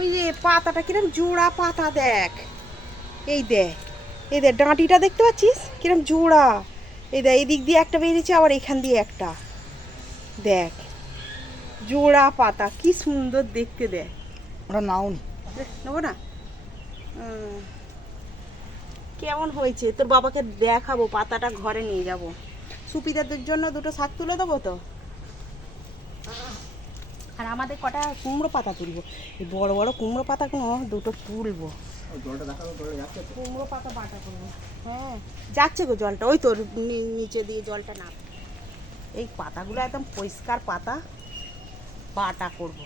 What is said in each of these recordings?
ওই যে পাতাটা কিরম জোড়া পাতা দেখ। এই দেখ এই দেখ ডাঁটিটা দেখতে পাচ্ছিস? কিরম জোড়া। এই দেখ এদিক দিয়ে একটা বেরিয়েছে আবার এখান দিয়ে একটা। দেখ জোড়া পাতা কি সুন্দর দেখতে দেখ ওটা নাও নেব না? কেমন হয়েছে? তোর বাবাকে দেখাবো পাতাটা ঘরে নিয়ে যাব। সুপিদাদের জন্য দুটো শাক তুলে দেবো তো? আর আমাদের কটা কুমড়ো পাতা তুলবো। এই বড় বড় কুমড়ো পাতাগুলো দুটো তুলবো। জলটা দেখাবো যাচ্ছে কুমড়ো পাতা বাটা করব। হ্যাঁ যাচ্ছে গো জলটা। ওই তোর নিচে দিয়ে জলটা না এই পাতাগুলো একদম পরিষ্কার পাতা বাটা করব।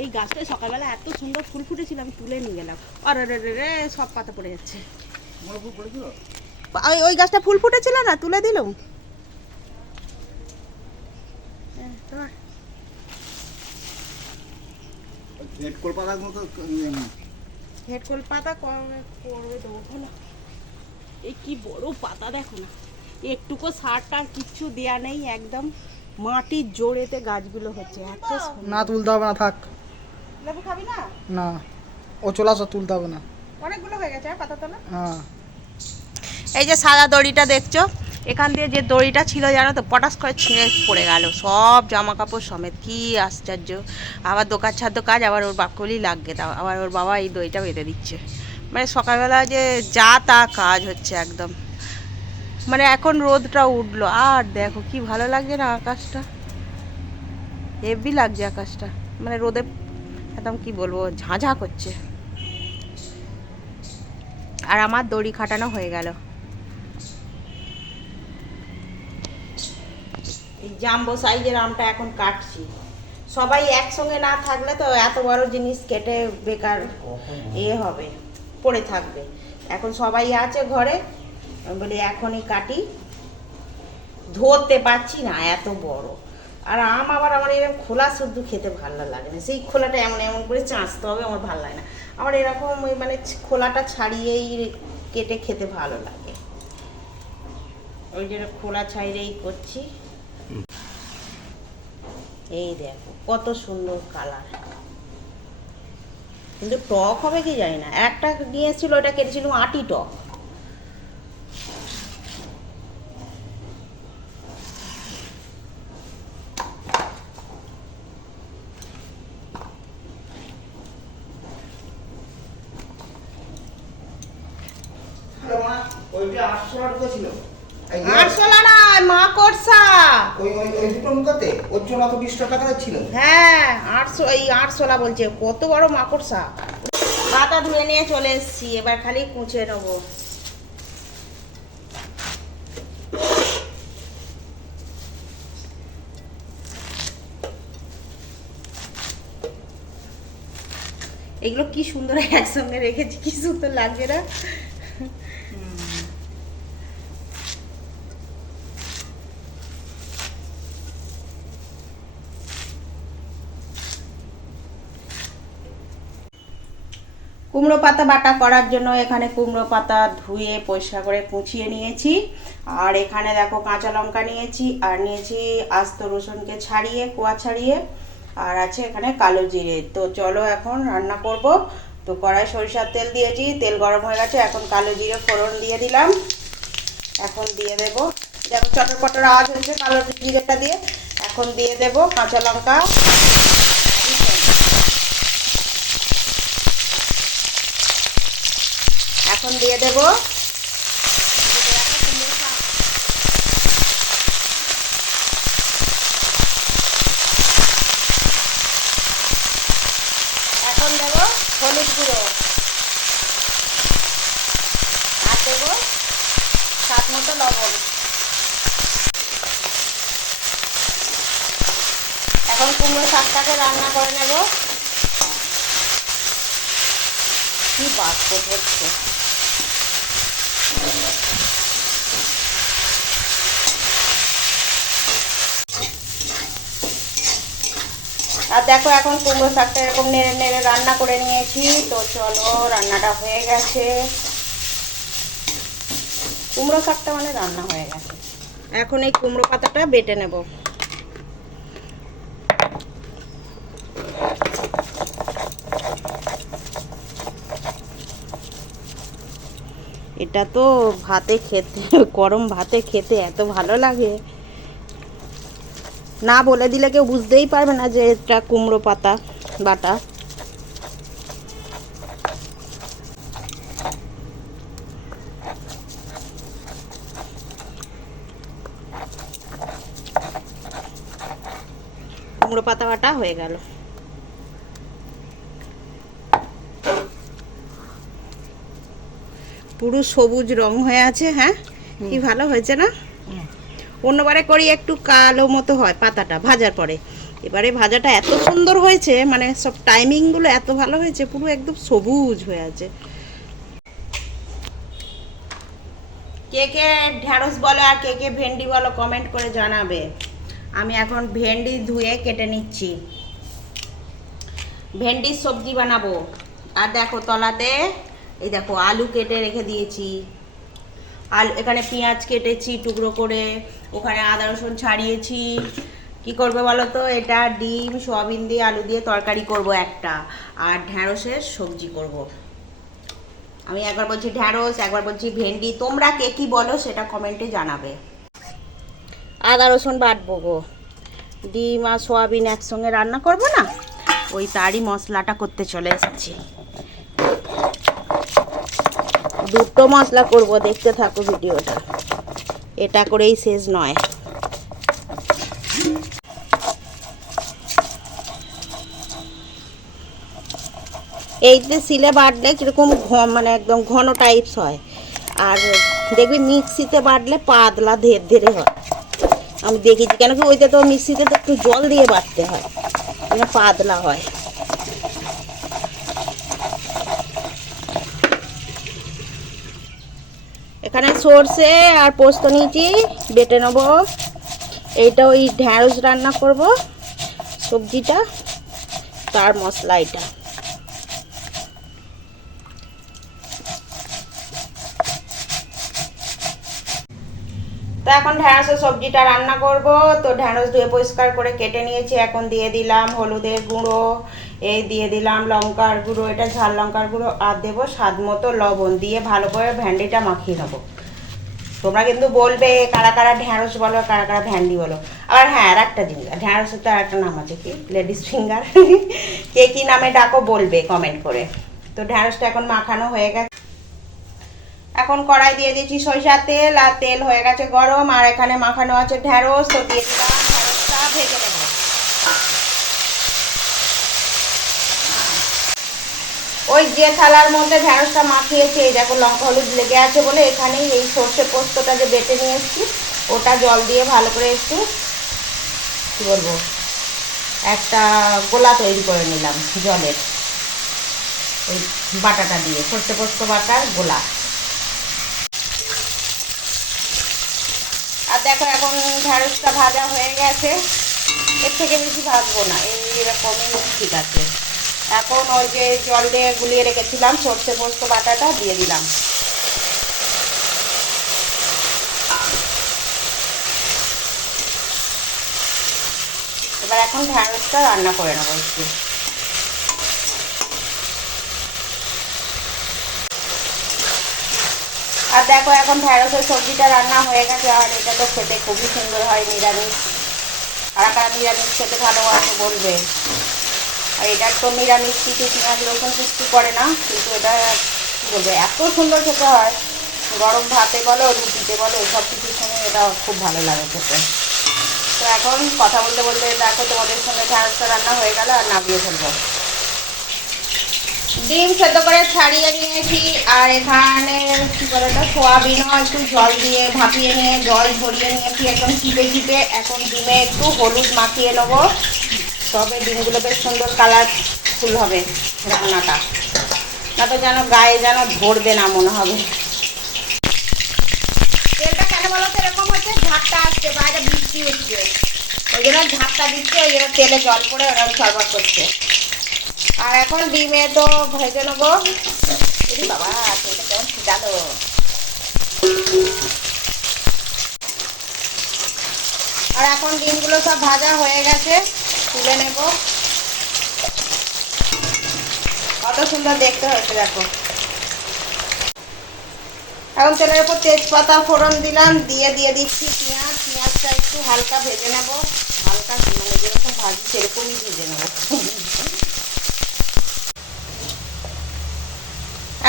এই গাছটায় সকালবেলা এত সুন্দর ফুল ফুটেছিল আমি তুলে নিয়ে গেলাম। আর রে রে সব পাতা পড়ে যাচ্ছে। ওই গাছটা ফুল ফুটেছিল না? তুলে দিলাম? পাতা করবে দেবো না। এই কি বড় পাতা দেখো না। একটুকু সার টার কিচ্ছু দেয়া নেই একদম মাটির জোড়েতে গাছগুলো হচ্ছে। এত সুন্দর। না তুলতে হবে না থাক। লেবু খাবি না? না। ও চলে আসো তুলতে হবে না। অনেকগুলো হয়ে গেছে পাতা তোলা হ্যাঁ। এই যে সাদা দড়িটা দেখছ? এখান দিয়ে যে দড়িটা ছিল, জানো তো, পটাশ করে ছিঁড়ে পড়ে গেল। সব জামা কাপড় সমেত, কি আশ্চর্য। আবার দোকান ছাদ্য কাজ, আবার ওর বাক্যলি লাগবে দাও আবার ওর বাবা এই দড়িটা বেঁধে দিচ্ছে। মানে সকালবেলা যে যা তা কাজ হচ্ছে একদম। মানে এখন রোদটা উঠল। আর দেখো কি ভালো লাগছে না আকাশটা। হেভি লাগছে আকাশটা। মানে রোদে একদম কি বলব, ঝাঁঝা করছে। আর আমার দড়ি খাটানো হয়ে গেল। এই জাম্বো সাইজের আমটা এখন কাটছি। সবাই একসঙ্গে না থাকলে তো এত বড় জিনিস কেটে বেকার এ হবে, পড়ে থাকবে। এখন সবাই আছে ঘরে বলি এখনই কাটি। ধরতে পারছি না এত বড়। আর আম আবার আমার এরকম খোলা শুদ্ধ খেতে ভালো লাগে না। সেই খোলাটা এমন এমন করে চাঁচতে হবে, আমার ভালো লাগে না। আমার এরকম মানে খোলাটা ছাড়িয়েই কেটে খেতে ভালো লাগে। ওই জন্য খোলা ছাড়িয়েই করছি। এই দেখো কত সুন্দর কালার কিন্তু টক হবে কি জানি না একটা নিয়ে এসেছিল ওটা কেটেছিল আটি টক। ওইটা আটশো টাকা আরশোলা নয় মা করসা। ওই ওই ওই দুটো মুখতে? ওর জন্য বিশ টাকা ছিল। হ্যাঁ আটশো এই আটশোলা বলছে। কত বড় মাকড়সা পাতা ধুয়ে নিয়ে চলে এসেছি। এবার খালি কুচে নেব। এগুলো কি সুন্দর একসঙ্গে রেখেছি কি সুন্দর লাগছে না? কুমড়ো পাতা বাটা করার জন্য এখানে কুমড়ো পাতা ধুয়ে পরিষ্কার করে কুচিয়ে নিয়েছি। আর এখানে দেখো কাঁচা লঙ্কা নিয়েছি, আর নিয়েছি আস্ত রসুনকে ছাড়িয়ে, কোয়া ছাড়িয়ে, আর আছে এখানে কালো জিরে। তো চলো এখন রান্না করব। তো কড়াই সরিষার তেল দিয়েছি, তেল গরম হয়ে গেছে, এখন কালো জিরে ফোড়ন দিয়ে দিলাম। এখন দিয়ে দেব। দেখো চটর পটর আওয়াজ হয়েছে কালো জিরেটা দিয়ে। এখন দিয়ে দেব কাঁচা লঙ্কা। এখন দিয়ে দেব। এখন দেব হলুদ গুঁড়ো। আর দেব স্বাদ মতো লবণ। এখন কুমড়ো শাকটাকে রান্না করে নেব। কি বাষ্প হচ্ছে। আর দেখো এখন কুমড়ো শাকটা এরকম নেড়ে নেড়ে রান্না করে নিয়েছি। তো চলো, রান্নাটা হয়ে গেছে। কুমড়ো শাকটা মানে রান্না হয়ে গেছে। এখন এই কুমড়ো পাতাটা বেটে নেব। এটা তো ভাতে খেতে, গরম ভাতে খেতে এত ভালো লাগে। না বলে দিলে কেউ বুঝতেই পারবে না যে এটা কুমড়ো পাতা বাটা। কুমড়ো পাতা বাটা হয়ে গেল। পুরো সবুজ রং হয়ে আছে হ্যাঁ? কি ভালো হয়েছে না? অন্যবারে করি একটু কালো মতো হয় পাতাটা ভাজার পরে। এবারে ভাজাটা এত সুন্দর হয়েছে মানে সব টাইমিংগুলো এত ভালো হয়েছে, পুরো একদম সবুজ হয়ে আছে। কে কে ঢ্যাঁড়স বলো আর কে কে ভেন্ডি বলো কমেন্ট করে জানাবে। আমি এখন ভেন্ডি ধুয়ে কেটে নিচ্ছি। ভেন্ডির সবজি বানাবো। আর দেখো তলাতে, এই দেখো আলু কেটে রেখে দিয়েছি। আলু এখানে পেঁয়াজ কেটেছি, টুকরো করে। ওখানে আদা রসুন ছাড়িয়েছি। কি করবে বলো তো এটা ডিম, সয়াবিন দিয়ে আলু দিয়ে তরকারি করব একটা। আর ঢ্যাঁড়সের সবজি করব। আমি একবার বলছি ঢ্যাঁড়স, একবার বলছি ভেন্ডি। তোমরা কে কি বলো সেটা কমেন্টে জানাবে। আদা রসুন বাটবো গো। ডিম আর সয়াবিন একসঙ্গে রান্না করব না? ওই তারই মশলাটা করতে চলে এসেছি দুটো মশলা করব, দেখতে থাকো ভিডিওটা। এটা করেই শেষ নয়। এই যে সিলে বাটলে কীরকম মানে একদম ঘন টাইপস হয়। আর দেখবি মিক্সিতে বাটলে পাতলা ধের ধেরে হয়। আমি দেখেছি কেন কি ওইতে তো মিক্সিতে তো একটু জল দিয়ে বাটতে হয়। মানে পাতলা হয়। এখানে সর্ষে আর পোস্ত নিয়েছি, বেটে নেব। এইটা ওই ঢ্যাঁড়স রান্না করব, সবজিটা, তার মশলা এটা। তো এখন ঢ্যাঁড়সের সবজিটা রান্না করব, তো ঢ্যাঁড়স ধুয়ে পরিষ্কার করে কেটে নিয়েছি, এখন দিয়ে দিলাম হলুদের গুঁড়ো। এই দিয়ে দিলাম লঙ্কার গুঁড়ো, এটা ঝাল লঙ্কার গুঁড়ো, আর দেবো স্বাদ মতো লবণ দিয়ে ভালো করে ভ্যান্ডিটা মাখিয়ে নেব। তোমরা কিন্তু বলবে, কারা কারা ঢ্যাঁড়স বলো, কারা কারা ভ্যান্ডি বলো। আর হ্যাঁ আর একটা জিনিস ঢ্যাঁড়সের তো একটা নাম আছে কি? Ladies finger. কে কী নামে ডাকো বলবে কমেন্ট করে। তো ঢ্যাঁড়সটা এখন মাখানো হয়ে গেছে। এখন কড়াই দিয়ে দিয়েছি সরিষার তেল, আর তেল হয়ে গেছে গরম, আর এখানে মাখানো আছে ঢ্যাঁড়স। তো দিয়ে দিলাম ঢ্যাঁড়সটা, ভেজে নেব। ওই যে থালার মধ্যে ঢ্যাঁড়সটা মাখিয়েছি, এই দেখো লঙ্কা হলুদ লেগে আছে বলে এখানেই এই সর্ষে পোস্তটা যে বেটে নিয়ে এসেছি, ওটা জল দিয়ে ভালো করে একটু কী বলব, একটা গোলা তৈরি করে নিলাম জলের। ওই বাটাটা দিয়ে, সর্ষে পোস্ত বাটার গোলা। আর দেখো এখন ঢ্যাঁড়সটা ভাজা হয়ে গেছে, এর থেকে বেশি ভাজবো না এইরকমই ঠিক আছে। এখন ওই যে জল দিয়ে গুলিয়ে রেখেছিলাম, সর্ষে পোস্ত বাটাটা দিয়ে দিলাম। এবার এখন ঢ্যাঁড়সটা রান্না করে নেব একটু। আর দেখো, এখন ঢ্যাঁড়সের সবজিটা রান্না হয়ে গেছে, আর এটা তো খেতে খুবই সুন্দর হয়, নিরামিষ। আর কারা নিরামিষ খেতে ভালোবাসে বলবে? আর এটা তো নিরামিষ, কিছু পেঁয়াজ, রসুন, কিছু করে না, কিন্তু এটা বলব, এত সুন্দর খেতে হয়। গরম ভাতে বলো, রুটিতে বলো সব কিছুর সঙ্গে এটা খুব ভালো লাগে খেতে। তো এখন কথা বলতে বলতে দেখো তোমাদের সঙ্গে ঢ্যাঁড়সটা রান্না হয়ে গেল আর নামিয়ে ফেলব। ডিম সেদ্ধ করে ছাড়িয়ে নিয়েছি, আর এখানে কী বলে ওটা সোয়াবিনও একটু জল দিয়ে ভাপিয়ে নিয়ে, জল ঝরিয়ে নিয়েছি, একদম চিপে চিপে। এখন ডিমে একটু হলুদ মাখিয়ে নেব। তবে ডিমগুলো বেশ সুন্দর কালারফুল হবে রান্নাটা। না তো যেন গায়ে যেন ধরবে না মনে হবে। তেলটা কেন বলো তো? এরকম হচ্ছে ঝাপটা আসছে, বাইরে বৃষ্টি হচ্ছে। ওই জন্য ঝাপটা দিচ্ছে, ওই জন্য তেলে জল পড়ে ওরকম সরবর করছে। আর এখন ডিমে তো ভেজে নেব। বাবা, তেলটা কেমন ছিটালো আর এখন ডিমগুলো সব ভাজা হয়ে গেছে। তুলে নেব। কত সুন্দর দেখতে হয়েছে, দেখো। এখন তেলের উপর তেজপাতা ফোড়ন দিলাম, দিয়ে দিয়ে দিচ্ছি পেঁয়াজ। পেঁয়াজটা একটু হালকা ভেজে নেব। হালকা মানে যেরকম ভাজি, সেরকমই ভেজে নেব।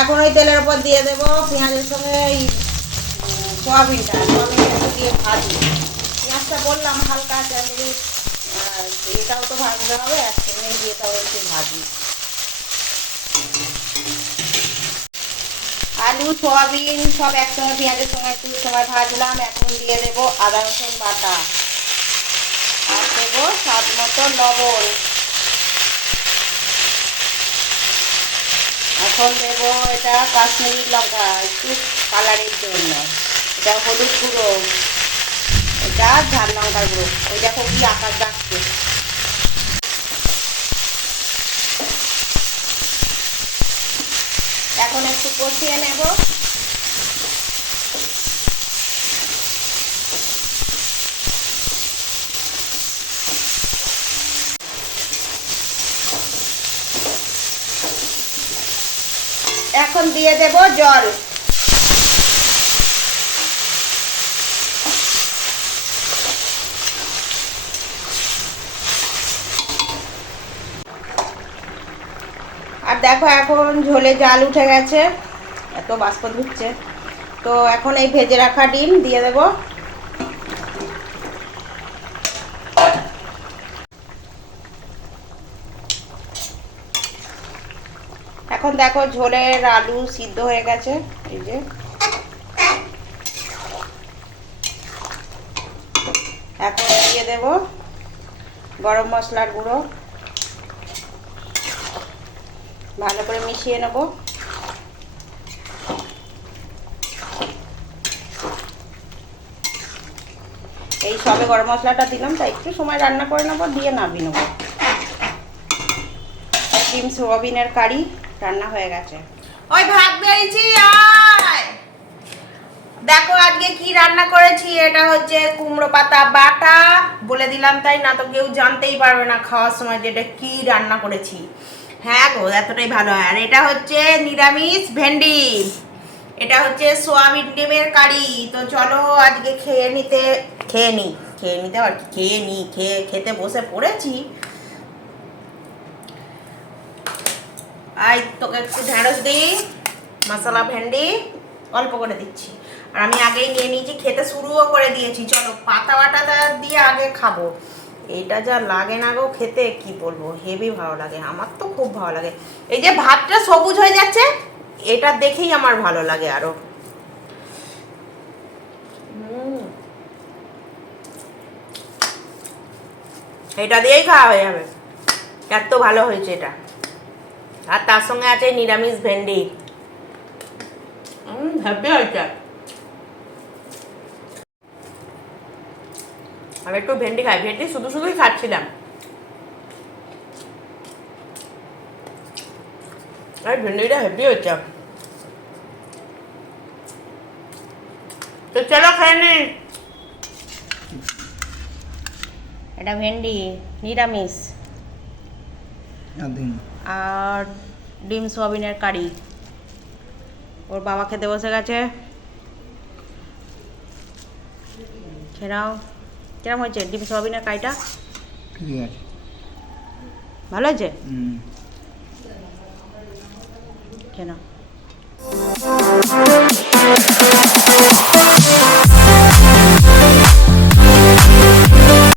এখন ওই তেলের উপর দিয়ে দেব পেঁয়াজের সঙ্গে এই সয়াবিনটা। সয়াবিনটা দিয়ে ভাজি। পেঁয়াজটা বললাম হালকা আছে এটাও তো ভাজতে হবে একসঙ্গে দিয়ে একটু ভাজি। আলু, সয়াবিন, সব একসঙ্গে পেঁয়াজের সঙ্গে একটু সময় ভাজলাম, এখন দিয়ে দেবো আদা, রসুন বাটা। আর দেবো স্বাদ মতো লবণ। এখন দেবো এটা কাশ্মীরি লঙ্কা, একটু কালারের জন্য। এটা হলুদ গুঁড়ো। এটা ঝাল লঙ্কার ওই দেখো কি আকাশ যাচ্ছে। এখন একটু কষিয়ে নেব। এখন দিয়ে দেব জল। আর দেখো এখন ঝোলে জাল উঠে গেছে, এত বাষ্প ধুচ্ছে। তো এখন এই ভেজে রাখা ডিম দিয়ে দেব। এখন দেখো ঝোলের আলু সিদ্ধ হয়ে গেছে, এই যে। এখন দিয়ে দেব গরম মশলার গুঁড়ো। ভালো করে মিশিয়ে নেব। এই সবে গরম মশলাটা দিলাম তাই একটু সময় রান্না করে নেব, দিয়ে নামিয়ে নেব। ডিম, সোয়াবিনের কারি, রান্না হয়ে গেছে। ওই ভাত বেরিয়েছি দেখো আজকে কি রান্না করেছি, এটা হচ্ছে কুমড়ো পাতা বাটা। বলে দিলাম তাই, না তো কেউ জানতেই পারবে না, খাওয়ার সময় যে এটা কি রান্না করেছি। হ্যাঁ গো, এতটাই ভালো। হয় আর এটা হচ্ছে নিরামিষ ভেন্ডি। এটা হচ্ছে সোয়াবিন ডিমের কারি। তো চলো আজকে খেয়ে নিতে, খেয়ে নিই খেয়ে নিতে আর কি? খেয়ে নিই খেয়ে, খেতে বসে পড়েছি। আই, তোকে একটু ঢেঁড়স দিই, মশলা, ভেন্ডি, অল্প করে দিচ্ছি। আর আমি আগেই নিয়ে নিয়েছি, খেতে শুরুও করে দিয়েছি। চলো, পাতা, বাটাটা দিয়ে আগে খাব। এটা যা লাগে না গো খেতে, কি বলব? হেভি ভালো লাগে, আমার তো খুব ভালো লাগে। এই যে ভাতটা সবুজ হয়ে যাচ্ছে, এটা দেখেই আমার ভালো লাগে আরও। এটা দিয়েই খাওয়া হয়ে যাবে। এত ভালো হয়েছে এটা। আর তার সঙ্গে আছে নিরামিষ ভেন্ডি। হ্যাপি হয়েছে। আমি একটু ভেন্ডি খাই। ভেন্ডি শুধু শুধুই খাচ্ছিলাম। আর ভেন্ডিটা হেভি হচ্ছে তো চলো খেয়ে নি। এটা ভেন্ডি নিরামিষ। আর ডিম। সোয়াবিনের কারি। ওর বাবা খেতে বসে গেছে। খেরাও কিরম হয়েছে? ডিম সোয়াবিনের কাইটা? ভালো আছে। হয়েছে? নাও